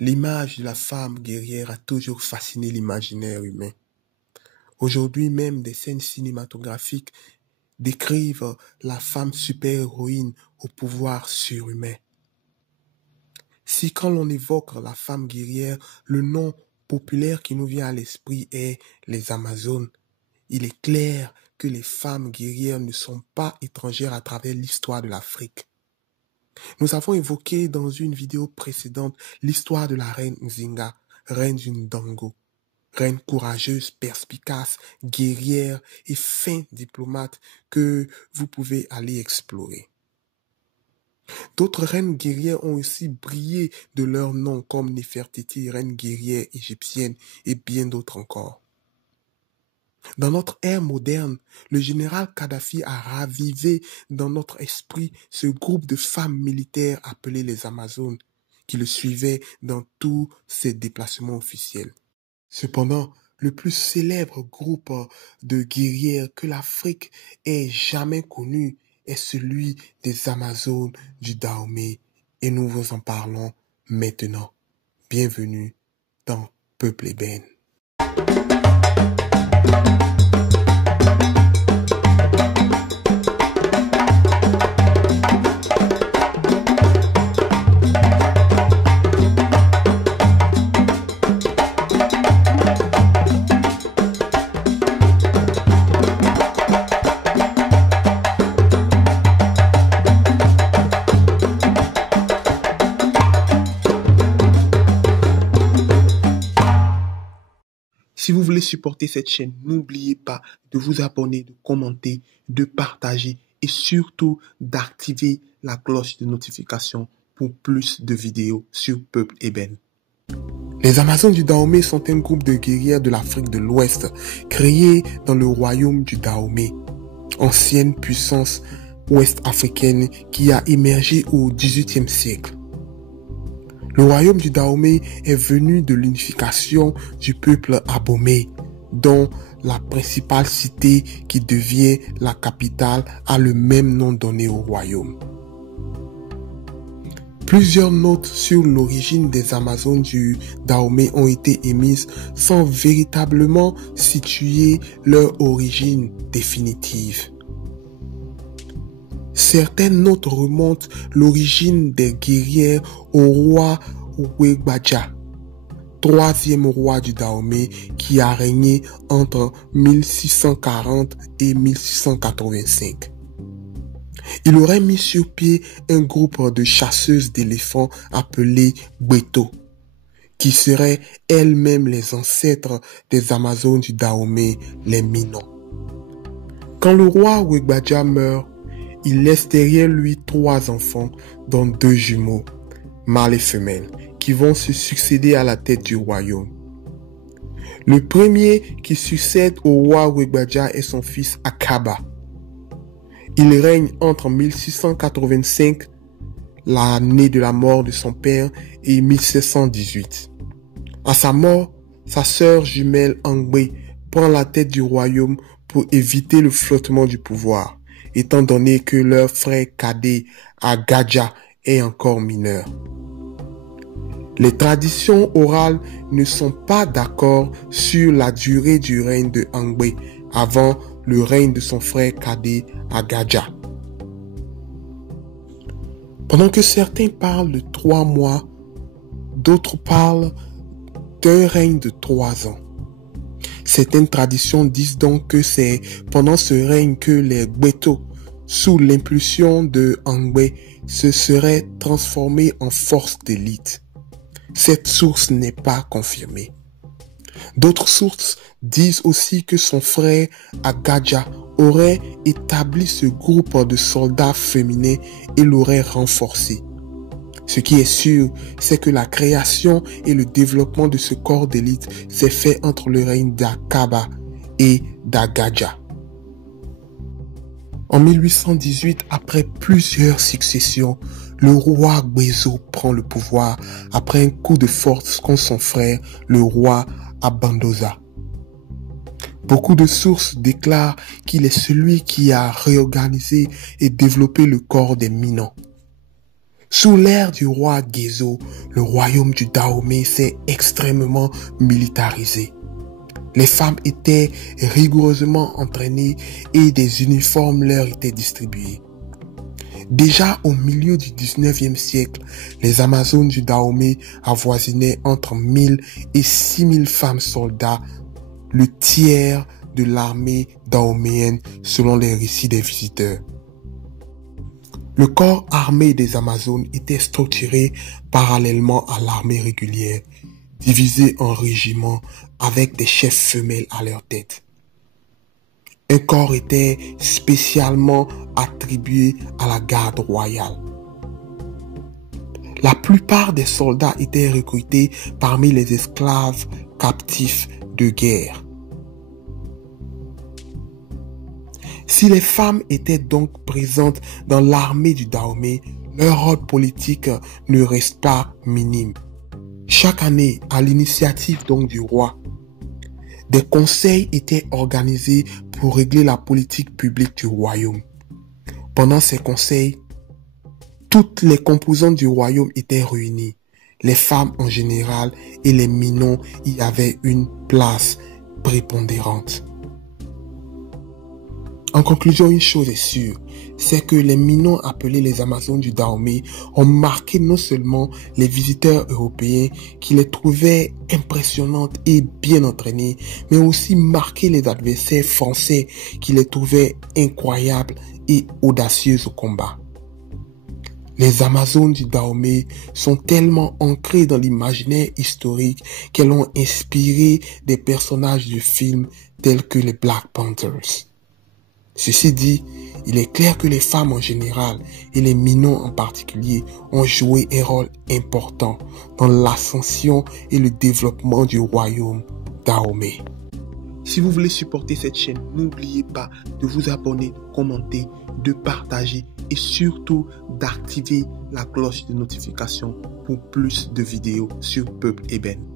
L'image de la femme guerrière a toujours fasciné l'imaginaire humain. Aujourd'hui même, des scènes cinématographiques décrivent la femme super-héroïne au pouvoir surhumain. Si quand l'on évoque la femme guerrière, le nom populaire qui nous vient à l'esprit est les Amazones, il est clair que les femmes guerrières ne sont pas étrangères à travers l'histoire de l'Afrique. Nous avons évoqué dans une vidéo précédente l'histoire de la reine Nzinga, reine du Ndongo, reine courageuse, perspicace, guerrière et fin diplomate que vous pouvez aller explorer. D'autres reines guerrières ont aussi brillé de leur nom comme Néfertiti, reine guerrière égyptienne et bien d'autres encore. Dans notre ère moderne, le général Kadhafi a ravivé dans notre esprit ce groupe de femmes militaires appelées les Amazones, qui le suivaient dans tous ses déplacements officiels. Cependant, le plus célèbre groupe de guerrières que l'Afrique ait jamais connu est celui des Amazones du Dahomey, et nous vous en parlons maintenant. Bienvenue dans Peuple Ébène. Si vous voulez supporter cette chaîne, n'oubliez pas de vous abonner, de commenter, de partager et surtout d'activer la cloche de notification pour plus de vidéos sur Peuple Ébène. Les Amazones du Dahomey sont un groupe de guerrières de l'Afrique de l'Ouest créé dans le royaume du Dahomey, ancienne puissance ouest-africaine qui a émergé au XVIIIe siècle. Le royaume du Dahomey est venu de l'unification du peuple Abomey, dont la principale cité qui devient la capitale a le même nom donné au royaume. Plusieurs notes sur l'origine des Amazones du Dahomey ont été émises sans véritablement situer leur origine définitive. Certaines notes remontent l'origine des guerrières au roi Wegbaja, troisième roi du Dahomey qui a régné entre 1640 et 1685. Il aurait mis sur pied un groupe de chasseuses d'éléphants appelés Gbeto, qui seraient elles-mêmes les ancêtres des Amazones du Dahomey, les Minans. Quand le roi Wegbaja meurt, il laisse derrière lui 3 enfants, dont 2 jumeaux, mâles et femelles, qui vont se succéder à la tête du royaume. Le premier qui succède au roi Wegbaja est son fils Akaba. Il règne entre 1685, l'année de la mort de son père, et 1718. À sa mort, sa sœur jumelle Angbe prend la tête du royaume pour éviter le flottement du pouvoir, étant donné que leur frère cadet Agaja est encore mineur. Les traditions orales ne sont pas d'accord sur la durée du règne de Angbe avant le règne de son frère cadet Agaja. Pendant que certains parlent de 3 mois, d'autres parlent d'un règne de 3 ans. Certaines traditions disent donc que c'est pendant ce règne que les Gbeto, sous l'impulsion de Angbe, se seraient transformés en force d'élite. Cette source n'est pas confirmée. D'autres sources disent aussi que son frère Agaja aurait établi ce groupe de soldats féminins et l'aurait renforcé. Ce qui est sûr, c'est que la création et le développement de ce corps d'élite s'est fait entre le règne d'Akaba et d'Agaja. En 1818, après plusieurs successions, le roi Gbezo prend le pouvoir après un coup de force contre son frère, le roi Abandoza. Beaucoup de sources déclarent qu'il est celui qui a réorganisé et développé le corps des Minans. Sous l'ère du roi Gezo, le royaume du Dahomey s'est extrêmement militarisé. Les femmes étaient rigoureusement entraînées et des uniformes leur étaient distribués. Déjà au milieu du 19e siècle, les Amazones du Dahomey avoisinaient entre 1000 et 6000 femmes soldats, le tiers de l'armée dahoméenne selon les récits des visiteurs. Le corps armé des Amazones était structuré parallèlement à l'armée régulière, divisé en régiments avec des chefs femelles à leur tête. Un corps était spécialement attribué à la garde royale. La plupart des soldats étaient recrutés parmi les esclaves captifs de guerre. Si les femmes étaient donc présentes dans l'armée du Dahomey, leur rôle politique ne reste pas minime. Chaque année, à l'initiative donc du roi, des conseils étaient organisés pour régler la politique publique du royaume. Pendant ces conseils, toutes les composantes du royaume étaient réunies. Les femmes en général et les Minons y avaient une place prépondérante. En conclusion, une chose est sûre, c'est que les Minons appelés les Amazones du Dahomey ont marqué non seulement les visiteurs européens qui les trouvaient impressionnantes et bien entraînées, mais aussi marqué les adversaires français qui les trouvaient incroyables et audacieuses au combat. Les Amazones du Dahomey sont tellement ancrées dans l'imaginaire historique qu'elles ont inspiré des personnages de films tels que les Black Panthers. Ceci dit, il est clair que les femmes en général et les Minons en particulier ont joué un rôle important dans l'ascension et le développement du royaume Dahomey. Si vous voulez supporter cette chaîne, n'oubliez pas de vous abonner, de commenter, de partager et surtout d'activer la cloche de notification pour plus de vidéos sur Peuple Ébène.